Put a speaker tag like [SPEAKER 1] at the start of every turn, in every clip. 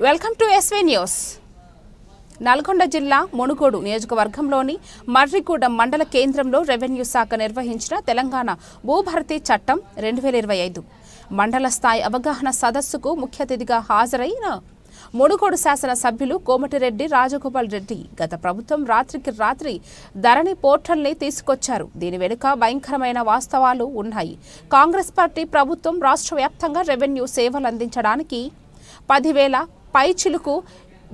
[SPEAKER 1] Welcome to SV news. Nalgonda జిల్లా మునుగోడు నియోజకవర్గంలోని మర్రిగూడెం మండల కేంద్రంలో రెవెన్యూ శాఖ నిర్వహించిన తెలంగాణ భూభారతి చట్టం రెండు వేల ఇరవై ఐదు. మండల స్థాయి అవగాహన సదస్సుకు ముఖ్య అతిథిగా హాజరైన మునుగోడు శాసన సభ్యులు కోమటిరెడ్డి రాజగోపాల్ రెడ్డి గత ప్రభుత్వం రాత్రికి రాత్రి ధరణి పోర్టల్ని తీసుకొచ్చారు. దీని వెనుక భయంకరమైన వాస్తవాలు ఉన్నాయి. కాంగ్రెస్ పార్టీ ప్రభుత్వం రాష్ట్ర వ్యాప్తంగా రెవెన్యూ సేవలు అందించడానికి పదివేల పైచిలుకు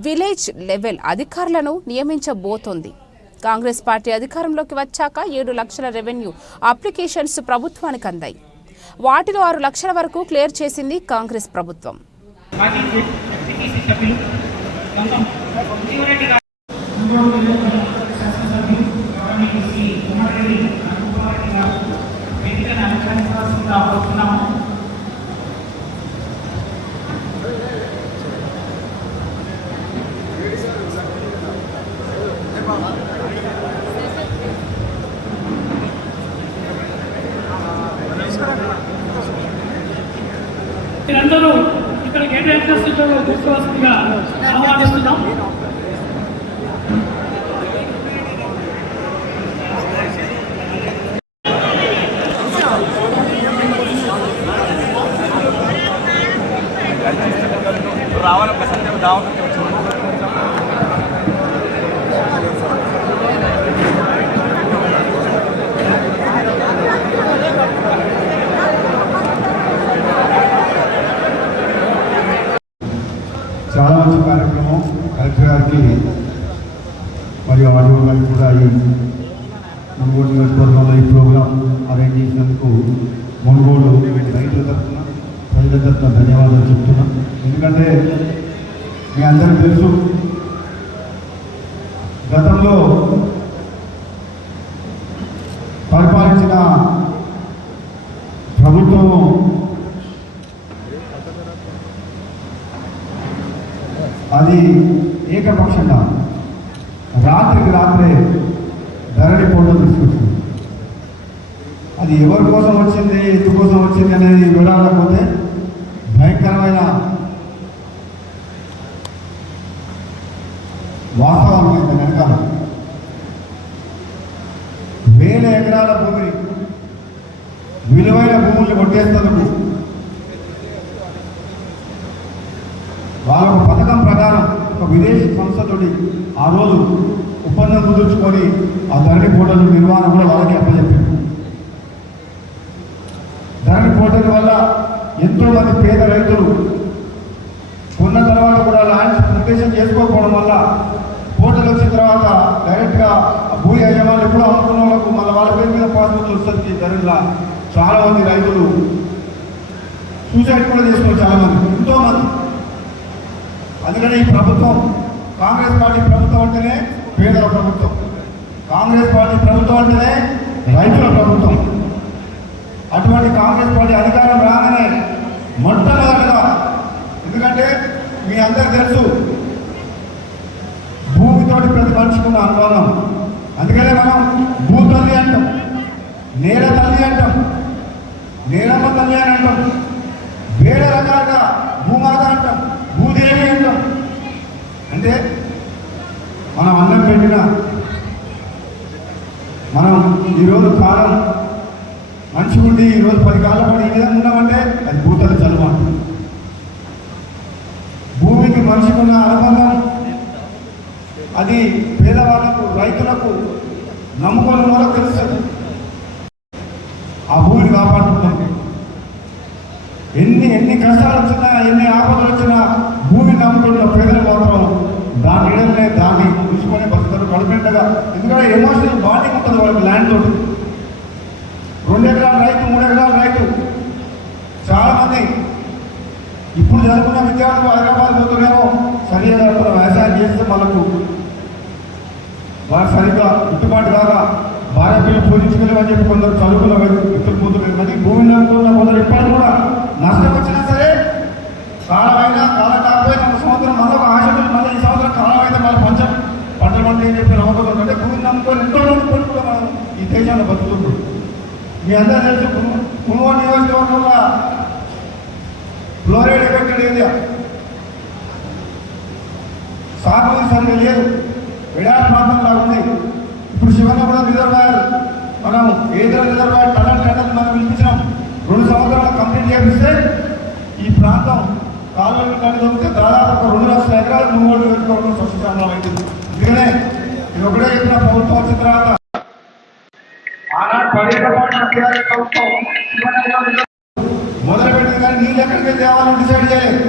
[SPEAKER 1] విలేజ్ లెవెల్ అధికారులను నియమించబోతోంది. కాంగ్రెస్ పార్టీ అధికారంలోకి వచ్చాక ఏడు లక్షల రెవెన్యూ అప్లికేషన్స్ ప్రభుత్వానికి అందాయి. వాటిలో ఆరు లక్షల వరకు క్లియర్ చేసింది కాంగ్రెస్ ప్రభుత్వం.
[SPEAKER 2] శాసనసభ్యులు
[SPEAKER 3] మరియు ఆడియో గారికి కూడా ఈ మునుగోడు నియోజకవర్గంలో ఈ ప్రోగ్రాం అరేంజ్ చేసినందుకు మునుగోడు రైతుల తరఫున ప్రజల తరఫున ధన్యవాదాలు చెప్తున్నా. ఎందుకంటే మీ అందరికీ తెలుసు గతంలో పరిపాలించిన ప్రభుత్వము అది ఏకపక్షంగా రాత్రికి రాత్రే ధరణి ఫోటో తీసుకొచ్చింది. అది ఎవరి కోసం వచ్చింది ఎందుకోసం వచ్చింది అనేది వివరాలకపోతే భయంకరమైన వాస్తవం అయింది దాని వెనకాల. వేల ఎకరాల భూమిని విలువైన భూముల్ని కొట్టేస్తున్నప్పుడు వాళ్ళ పథకం ప్రకారం ఒక విదేశీ సంస్థతోటి ఆ రోజు ఒప్పందం కుదుర్చుకొని ఆ ధరణి పోర్టల్ నిర్వహణ కూడా వాళ్ళకి అప్పచెప్పారు ధరణి పోర్టల్ వల్ల ఎంతో మంది పేద రైతులు కొన్న తర్వాత కూడా ల్యాండ్ ప్రొటెక్షన్ చేసుకోకపోవడం వల్ల పోర్టల్ వచ్చిన తర్వాత డైరెక్ట్గా భూ యజమానులు ఎప్పుడు అమ్ముకున్న వాళ్ళకు మళ్ళీ వాళ్ళ పేరు మీద పాస్బుక్లు వస్తుంది ధరలా చాలామంది రైతులు సూసైడ్ కూడా చేసుకున్నారు. చాలామంది ఎంతోమంది. అందుకని ఈ ప్రభుత్వం కాంగ్రెస్ పార్టీ ప్రభుత్వం అంటేనే పేదల ప్రభుత్వం. కాంగ్రెస్ పార్టీ ప్రభుత్వం అంటేనే రైతుల ప్రభుత్వం. అటువంటి కాంగ్రెస్ పార్టీ అధికారం రాగానే మొట్టమొదటిగా ఎందుకంటే మీ అందరికి తెలుసు భూమితోటి ప్రతి పంచుకున్న అనుభవం. అందుకనే మనం భూ తల్లి అంటాం నేల తల్లి అంటాం నేలమ్మ తల్లి అని అంటాం. వేరే రకాలుగా భూమాత అంటాం భూదేవి అంటాం అంటే మనం అన్నం పెట్టిన మనం ఈరోజు కాలం మంచిగా ఉండి ఈరోజు పది కాలం పడి ఈ విధంగా ఉన్నామంటే అది భూతల చదువు భూమికి మనిషికి ఉన్న అనుబంధం అది పేదవాళ్ళకు రైతులకు నమ్ముకొని కూడా తెలుస్తుంది. ఆ భూమిని కాపాడుకుంటాం ఎన్ని ఎన్ని కష్టాలు వచ్చినా ఎన్ని ఆపదలు వచ్చినా భూమి నమ్ముకున్న పేదలు మాత్రం దాని నీడలనే దాన్ని చూసుకొని బతుకుతారు కడుపెంటగా ఎందుకంటే ఎమోషనల్ బాండింగ్ ఉంటుంది వాళ్ళకి ల్యాండ్ తోటి. రెండు ఎకరాల రైతు మూడు ఎకరాల రైతు. చాలామంది ఇప్పుడు చదువుకున్న విద్యార్థులు హైదరాబాద్ పోతున్నామో సరిగా చదువుకున్న వ్యవసాయం చేస్తే మనకు వారు సరిగ్గా గిట్టుబాటు కాగా భార్య పిల్లలు పూజించుకోలేమని చెప్పి కొందరు చదువుకున్న వ్యక్తులు పోతున్నారు కానీ భూమి నమ్ముకున్న కొందరు ఇప్పటికి కూడా నష్టం వచ్చినా సరే కాలమైనా కాలం కాకపోయినా ఒక సంవత్సరం మళ్ళీ ఒక ఆశతో మళ్ళీ ఈ సంవత్సరం కాలం అయితే మళ్ళీ పంచం పంటలు పంట ఏం చెప్పి నమ్మకం అంటే భూమి నమ్ముకొని ఎంతో మంది కొడుకు కూడా మనం ఈ దేశాన్ని బతుకుతుంటారు మీ అందరూ తెలుసు కుమోన్ నియోజకవర్గంలో ఫ్లోరైడ్ ఎఫెక్టెడ్ ఏరియా. సాగు సరిగ్గా లేదు. విడాల ప్రాంతంలా ఉంది. ఇప్పుడు శివనగూడ రిజర్వాయర్ మనం ఏదో రిజర్వాయర్ టనల్ టనల్ మనం పిలిపించినాం రెండు సంవత్సరాలు కంప్లీట్ చేపిస్తే ఈ ప్రాంతం కాలువలు కానీ దొరికితే దాదాపు ఒక రెండు లక్షల ఎకరాలు మూడు వేసుకోవడం స్వచ్ఛంగా అవుతుంది అందుకనే ఇది ఒకటే చెప్పిన ప్రభుత్వం వచ్చిన తర్వాత ఆనాడు మొదలు పెట్టింది కానీ నీళ్ళు ఎక్కడికి తేవాలని డిసైడ్ చేయలేదు.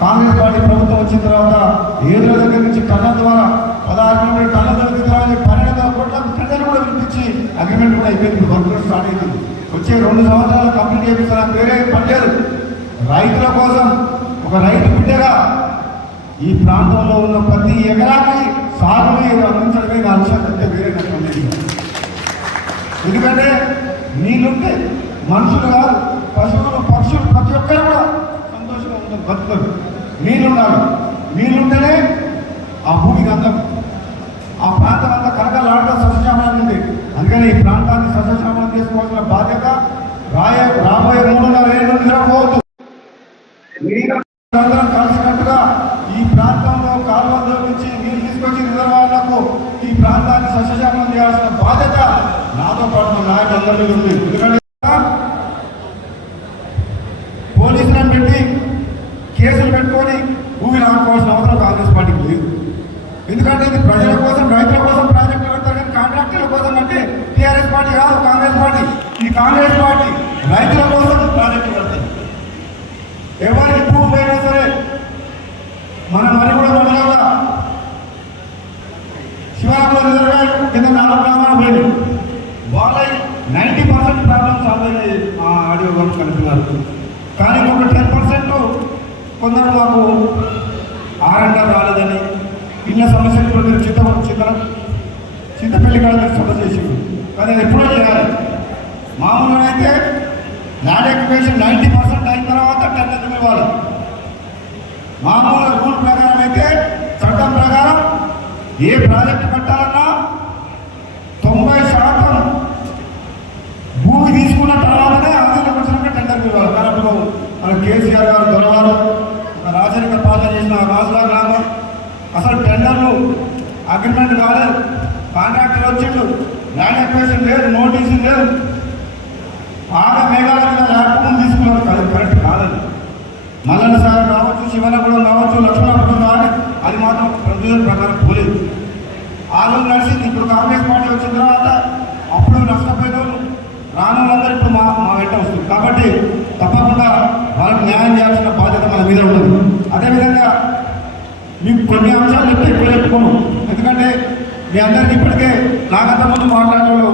[SPEAKER 3] కాంగ్రెస్ పార్టీ ప్రభుత్వం వచ్చిన తర్వాత ఏదో దగ్గర నుంచి టన్నుల ద్వారా పదహారు కిలోమీటర్ టన్నుల దగ్గర తర్వాత పన్నెండు వందల కోట్ల టన్నులు కూడా వినిపించి అగ్రిమెంట్ కూడా అయిపోయింది. వర్క్ స్టార్ట్ అయింది వచ్చే రెండు సంవత్సరాలు కంప్లీట్ చేపిస్తున్నా వేరే పనిలేదు రైతుల కోసం ఒక రైతు బిడ్డగా ఈ ప్రాంతంలో ఉన్న ప్రతి ఎకరాకి సాగునీరు అందించడమే నా లక్ష్యం వేరే నాకు లేదు. ఎందుకంటే నీళ్ళుంటే మనుషులు కాదు పశువులు పక్షులు ప్రతి ఒక్కరు కూడా సంతోషంగా ఉంటుంది బతుకుతారు. నీళ్ళు ఉండాలి నీళ్ళుంటేనే ఆ భూమికి అందం. ఆ ప్రాంతం అంతా కనకలాడటం సస్యశ్యామలం ఉంది. అందుకని ఈ ప్రాంతాన్ని సస్యశ్యామలం చేసుకోవాల్సిన బాధ్యత రాయ రాబోయే మూడున్నర ఏళ్ళు నిద్రపోవద్దు నీళ్ళు మా ఉంది ఎందుకంటే పోలీసులను పెట్టి కేసులు పెట్టుకొని భూమి రాకపోవాల్సిన అవసరం కాంగ్రెస్ పార్టీకి లేదు. ఎందుకంటే ఇది ప్రజల కోసం రైతుల కోసం ప్రాజెక్టులు పెడతారు కానీ కాంట్రాక్టర్ల కోసం అంటే టీఆర్ఎస్ పార్టీ కాదు కాంగ్రెస్ పార్టీ. ఈ కాంగ్రెస్ పార్టీ రైతుల కోసం ప్రాజెక్టులు పెడతారు. ఎవరికి భూమి పోయినా సరే మన మరి కూడా మండలంలో శివాపురం రిజర్వాయర్ కింద నాలుగు గ్రామాలు పోయింది వాళ్ళ నైంటీ పర్సెంట్ ప్రాబ్లమ్స్ సాల్వ్ అయినాయి ఆ ఆడియో వర్క్ కనుక్కున్నారు కానీ ఒక టెన్ పర్సెంట్ కొందరు మాకు ఆరంగా రాలేదని ఇళ్ళ సమస్యలు కూడా మీరు చిత్త చిత్త చిత్తపల్లి కాడ మీరు సభ చేసింది కానీ అది ఎప్పుడో చేయాలి. మామూలుగా అయితే ల్యాండ్ ఎక్విపేషన్ నైంటీ పర్సెంట్ అయిన తర్వాత టెన్ ఇవ్వాలి? మామూలుగా రూల్ ప్రకారం అయితే చట్టం ప్రకారం ఏ ప్రాజెక్టు కట్టాలన్నా ఇవ్వాలి మన కేసీఆర్ గారు దొరవారు మన రాజరిక పాలన చేసిన రాజుగారు గ్రామం. అసలు టెండర్లు అగ్రిమెంట్ కాలేదు కాంట్రాక్టర్ వచ్చిండు. ల్యాండ్ అక్వేషన్ లేదు నోటీసు లేదు ఆడ మేఘాల మీద ల్యాప్టాప్ తీసుకున్నారు. కాదు కరెక్ట్ కాదండి. మల్లన్న సార్ కావచ్చు శివనగూడెం కావచ్చు లక్ష్మణపురం కావాలి అది మాత్రం ప్రొసీజర్ ప్రకారం పోలేదు. ఆ రోజు నడిచింది. ఇప్పుడు కాంగ్రెస్ పార్టీ వచ్చిన తర్వాత అప్పుడు నష్టపోయిన వాళ్ళు రాని వాళ్ళందరూ ఇప్పుడు మా మా వెంట వస్తుంది కాబట్టి తప్పకుండా వాళ్ళకి న్యాయం చేయాల్సిన బాధ్యత మన మీద ఉంటుంది. అదేవిధంగా మీకు కొన్ని అంశాలు చెప్తే ఎక్కువ చెప్పుకోను ఎందుకంటే మీ అందరికీ ఇప్పటికే నాకంత ముందు మాట్లాడేవాళ్ళు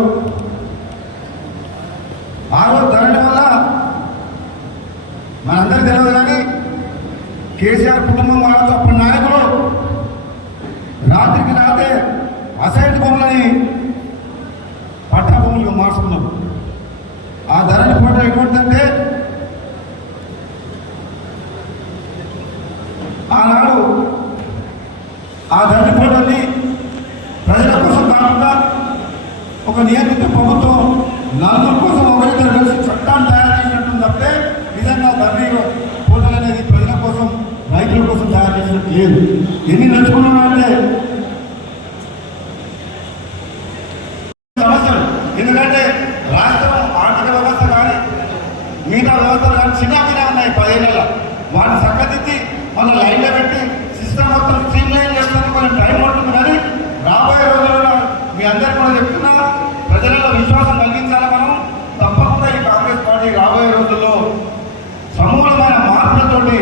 [SPEAKER 3] ఆ రోజు ధరణి వల్ల మనందరికీ తెలియదు కానీ కేసీఆర్ కుటుంబం వాళ్ళతో అప్పుడు నాయకులు రాత్రికి రాతే అసైంట్ బొమ్మలని పట్టణ బొమ్మలుగా మార్చుకున్నాం ఆ ధరణి ఫోటో ఎటువంటిదంటే ఆ ధరని పోటీ ప్రజల కోసం కాకుండా ఒక నియమిత ప్రభుత్వం నలుగురు కోసం ఒకరిద్దరు కలిసి చట్టాన్ని తయారు చేసినట్టు తప్పితే నిజంగా ధరణి ఫోటోలు అనేది ప్రజల కోసం రైతుల కోసం తయారు చేసినట్టు లేదు. ఎన్ని నడుచుకున్నామంటే సమస్యలు ఎందుకంటే రాష్ట్రం ఆర్థిక వ్యవస్థ కానీ మిగతా వ్యవస్థలు కానీ చిన్నగానే ఉన్నాయి పదేళ్ళ వాటిని చక్కదిద్ది మన లైన్లో పెట్టి సిస్టమ్ మొత్తం స్ట్రీమ్ లైన్ చేస్తానికి కొంచెం టైం పడుతుంది కానీ రాబోయే రోజుల్లో మీ అందరికీ కూడా చెప్తున్నా ప్రజలలో విశ్వాసం కలిగించాలి మనం తప్పకుండా ఈ కాంగ్రెస్ పార్టీ రాబోయే రోజుల్లో సమూలమైన మార్పులతోటి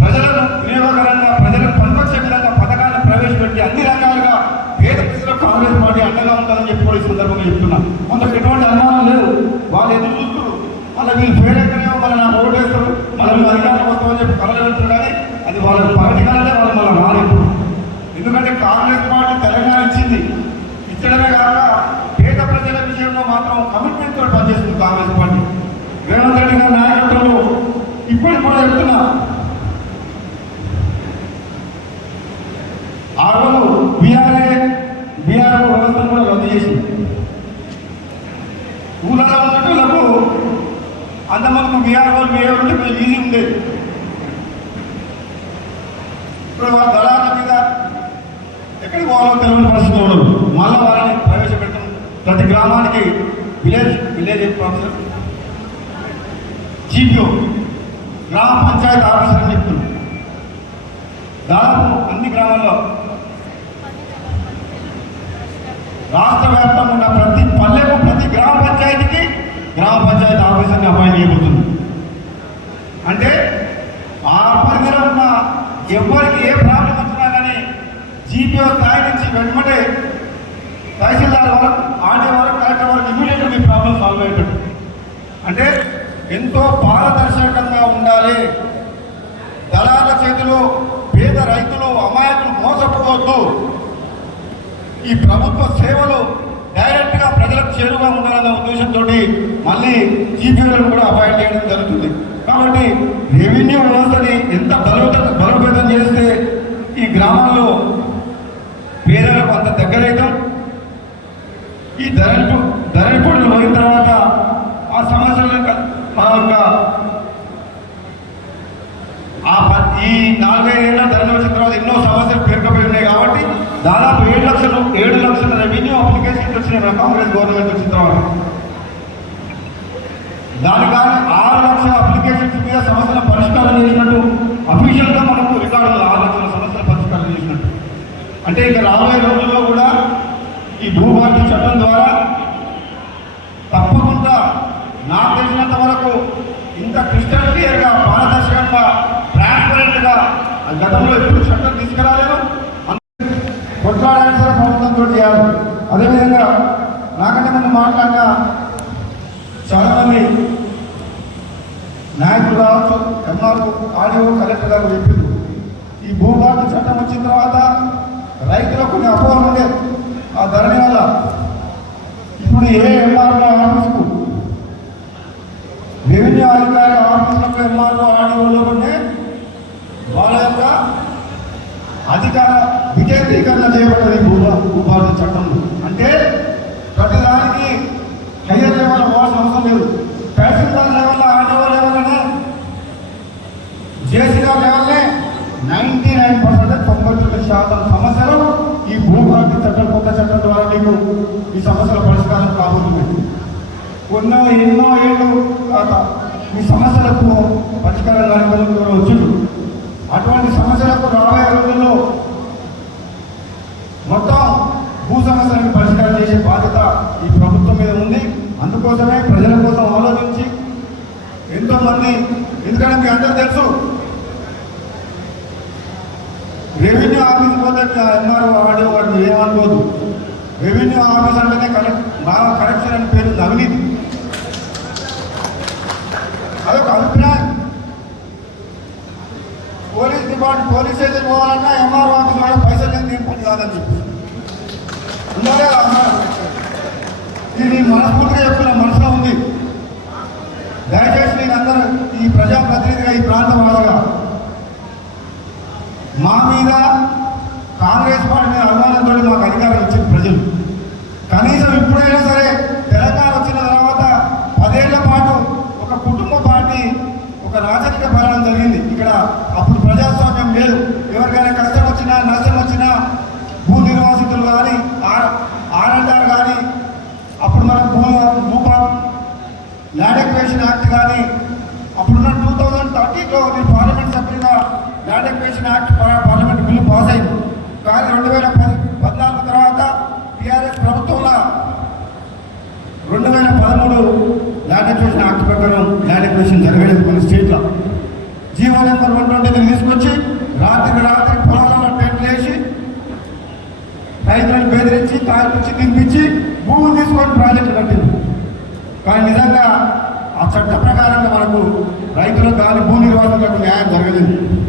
[SPEAKER 3] ప్రజలను వినియోగకరంగా ప్రజలకు పనికొచ్చే విధంగా పథకాలను ప్రవేశపెట్టి అన్ని రకాలుగా పేద ప్రజలకు కాంగ్రెస్ పార్టీ అండగా ఉంటుందని చెప్పి కూడా ఈ సందర్భంగా చెప్తున్నా కొందరికి ఎటువంటి అనుమానం లేదు వాళ్ళు ఎదురు చూస్తారు మళ్ళీ వీళ్ళు ఫెయిల్ అయితేనేమో మళ్ళీ నాకు ఓటు వేస్తారు మళ్ళీ మేము అధికారం వస్తామని చెప్పి కలలు వెళ్తారు కానీ అది వాళ్ళకి పగటి కాలంలో వాళ్ళు మళ్ళీ రాలేదు ఎందుకంటే కాంగ్రెస్ పార్టీ తెలంగాణ ఇచ్చింది ఇచ్చడమే కాక పేద ప్రజల విషయంలో మాత్రం కమిట్మెంట్ తోటి పనిచేస్తుంది కాంగ్రెస్ పార్టీ రేవంత్ రెడ్డి గారి నాయకత్వంలో పెడుతున్నా కూడా చెప్తున్నా ఆ రోజు బీఆర్ఏ బీఆర్ఓ వ్యవస్థను కూడా రద్దు చేసింది. ఊళ్ళలో ఉన్నట్టులకు అంతమందికి బీఆర్ఓ బీఆర్ ఉంటే కొంచెం ఈజీ ఉండేది ఇప్పుడు వాళ్ళ దళాల మీద ఎక్కడికి పోవాలో తెలియని పరిస్థితి ఉండదు మళ్ళీ వాళ్ళని ప్రవేశపెట్టడం ప్రతి గ్రామానికి విలేజ్ విలేజ్ ప్రొఫెసర్ గ్రామ పంచాయతీ ఆఫీసర్ అని చెప్తున్నాం దాదాపు అన్ని గ్రామాల్లో రాష్ట్ర వ్యాప్తంగా ఉన్న ప్రతి పల్లె ప్రతి గ్రామ పంచాయతీకి గ్రామ పంచాయతీ ఆఫీసర్ని అపాయింట్ చేయబోతుంది అంటే ఆ పరిధిలో ఉన్న ఎవరికి ఏ ప్రాబ్లం వచ్చినా కానీ జీపీఓ స్థాయి నుంచి వెంటనే తహసీల్దార్ వరకు ఆర్డీ వరకు కలెక్టర్ వరకు ఇమీడియట్గా మీ ప్రాబ్లం సాల్వ్ అయ్యేటట్టు అంటే ఎంతో పారదర్శకంగా ఉండాలి దళాల చేతిలో పేద రైతులు అమాయకులు మోసపోవద్దు ఈ ప్రభుత్వ సేవలు డైరెక్ట్గా ప్రజలకు చేరువగా ఉండాలన్న ఉద్దేశంతో మళ్ళీ జీపీలను కూడా అపాయింట్ చేయడం జరుగుతుంది. కాబట్టి రెవెన్యూ వ్యవస్థని ఎంత బలోపేత బలోపేతం చేస్తే ఈ గ్రామాల్లో పేదలకు అంత దగ్గరవుతాం. ఈ ధరణి ధరణి పోయిన తర్వాత ఆ సమస్యలను మన యొక్క ఆ ఈ నాలుగైదు ఏళ్ళ ధరలు వచ్చిన తర్వాత ఎన్నో సమస్యలు పేరుకుపోయి ఉన్నాయి కాబట్టి దాదాపు ఏడు లక్షల రెవెన్యూ అప్లికేషన్స్ వచ్చినాయి మన కాంగ్రెస్ గవర్నమెంట్ వచ్చిన తర్వాత. దాని కానీ ఆరు లక్షల అప్లికేషన్స్ మీద సమస్యల పరిష్కారం చేసినట్టు అఫీషియల్గా మనకు రికార్డు ఆరు లక్షల సమస్యల పరిష్కారం చేసినట్టు. అంటే ఇక రాబోయే రోజుల్లో కూడా ఈ భూభారతి చట్టం ద్వారా తప్పకుండా నాకు తెలిసినంత వరకు ఇంత క్రిస్టల్ క్లియర్గా పారదర్శకంగా ట్రాన్స్పరెంట్గా గతంలో ఎప్పుడు చట్టం తీసుకురాలి సరే చేయాలి అదేవిధంగా నాకంటే ముందు మాట్లాడిన చాలామంది నాయకులు కావచ్చు ఎంఆర్ ఆడియో కలెక్టర్ గారు చెప్పింది ఈ భూభారతి చట్టం వచ్చిన తర్వాత రైతులకు కొన్ని అపోహలు ఉండే. ఆ ధరణి వల్ల ఇప్పుడు ఏ ఎంఆర్ఓ ఆఫీస్కు రెవెన్యూ అధికారి ఆఫీసులకు ఎంఆర్ఓ ఆడియోలో ఉండే వాళ్ళ యొక్క అధికార వికేంద్రీకరణ చేయబడ్డది భూభా భూభారతి చట్టంలో అంటే ప్రతిదానికి హయ్యర్ లెవెల్ పోవాల్సిన అవసరం లేదు. తహసీల్దార్ లెవెల్లో ఆడియో లెవెల్లోనే జేసీఆర్ లెవెల్నే నైంటీ నైన్ పర్సెంట్ తొంభై తొమ్మిది శాతం సమస్యలు ఈ భూభారతి చట్టం కొత్త చట్టం ద్వారా మీకు ఈ సమస్యల పరిష్కారం కాబోతుంది. ఎన్నో ఎన్నో ఏళ్ళు కాక ఈ సమస్యలకు పరిష్కారం కాని కూడా వచ్చిండు అటువంటి సమస్యలకు రాబోయే రోజుల్లో మొత్తం భూ సమస్యలను పరిష్కారం చేసే బాధ్యత ఈ ప్రభుత్వం మీద ఉంది అందుకోసమే ప్రజల కోసం ఆలోచించి ఎంతో మంది ఎందుకంటే మీకు అందరూ తెలుసు రెవెన్యూ ఆఫీస్ పోతే ఎంఆర్ఓ ఆడియో వాడిని ఏమనుకోదు రెవెన్యూ ఆఫీస్ అంటేనే కరెక్ట్ మా కరెక్షన్ అని పేరు ఉంది, అవినీతి అదొక అభిప్రాయం. పోలీస్ డిపార్ట్మెంట్ పోలీస్ స్టేషన్ పోవాలన్నా ఎంఆర్ఓ ఆఫీస్ వాళ్ళ పైసలు ఏం తీసుకుని కాదని చెప్పి. ఉండాలి ఇది మనస్ఫూర్తిగా చెప్తున్నా మనసులో ఉంది. దయచేసి నేను అందరూ ఈ ప్రజాప్రతినిధిగా ఈ ప్రాంత వాసిగా మా మీద కాంగ్రెస్ పార్టీ మీద అభిమానంతో మాకు అధికారం ఇచ్చింది ప్రజలు. కనీసం ఇప్పుడైనా సరే తెలంగాణ వచ్చిన తర్వాత పదేళ్ళ పాటు ఒక కుటుంబ పార్టీ ఒక రాజకీయ పాలన జరిగింది. ఇక్కడ అప్పుడు ప్రజాస్వామ్యం లేదు. ఎవరికైనా కష్టం వచ్చినా నష్టం వచ్చినా భూ నిర్వాసితులు కానీ ఆర్ కానీ అప్పుడు మన భూ భూపా ల్యాండ్ ఎక్వేషన్ యాక్ట్ కానీ అప్పుడున్న టూ థౌజండ్ థర్టీలో నేను పార్లమెంట్ సభ్యులుగా ల్యాండ్ ఎక్వేషన్ యాక్ట్ పా- పార్లమెంట్ బిల్లు పాస్ అయింది కానీ రెండు వేల పది పద్నాలుగు తర్వాత టీఆర్ఎస్ ప్రభుత్వంలో రెండు వేల పదమూడు ల్యాండ్ ఎక్వేషన్ యాక్ట్ ప్రకారం ల్యాండ్ ఎక్వేషన్ జరగలేదు కొన్ని స్టేట్లో. జీవో నెంబర్ వన్ ట్వంటీ తీసుకొచ్చి రాత్రికి రాత్రి పొలాలలో టెంట్లు వేసి రైతులను బెదిరించి తాగిపించి తినిపించి భూములు తీసుకొని ప్రాజెక్టు కట్టింది. కానీ నిజంగా ఆ చట్ట ప్రకారంగా మనకు రైతులకు కానీ భూ నిర్వాహకులకు న్యాయం జరగలేదు.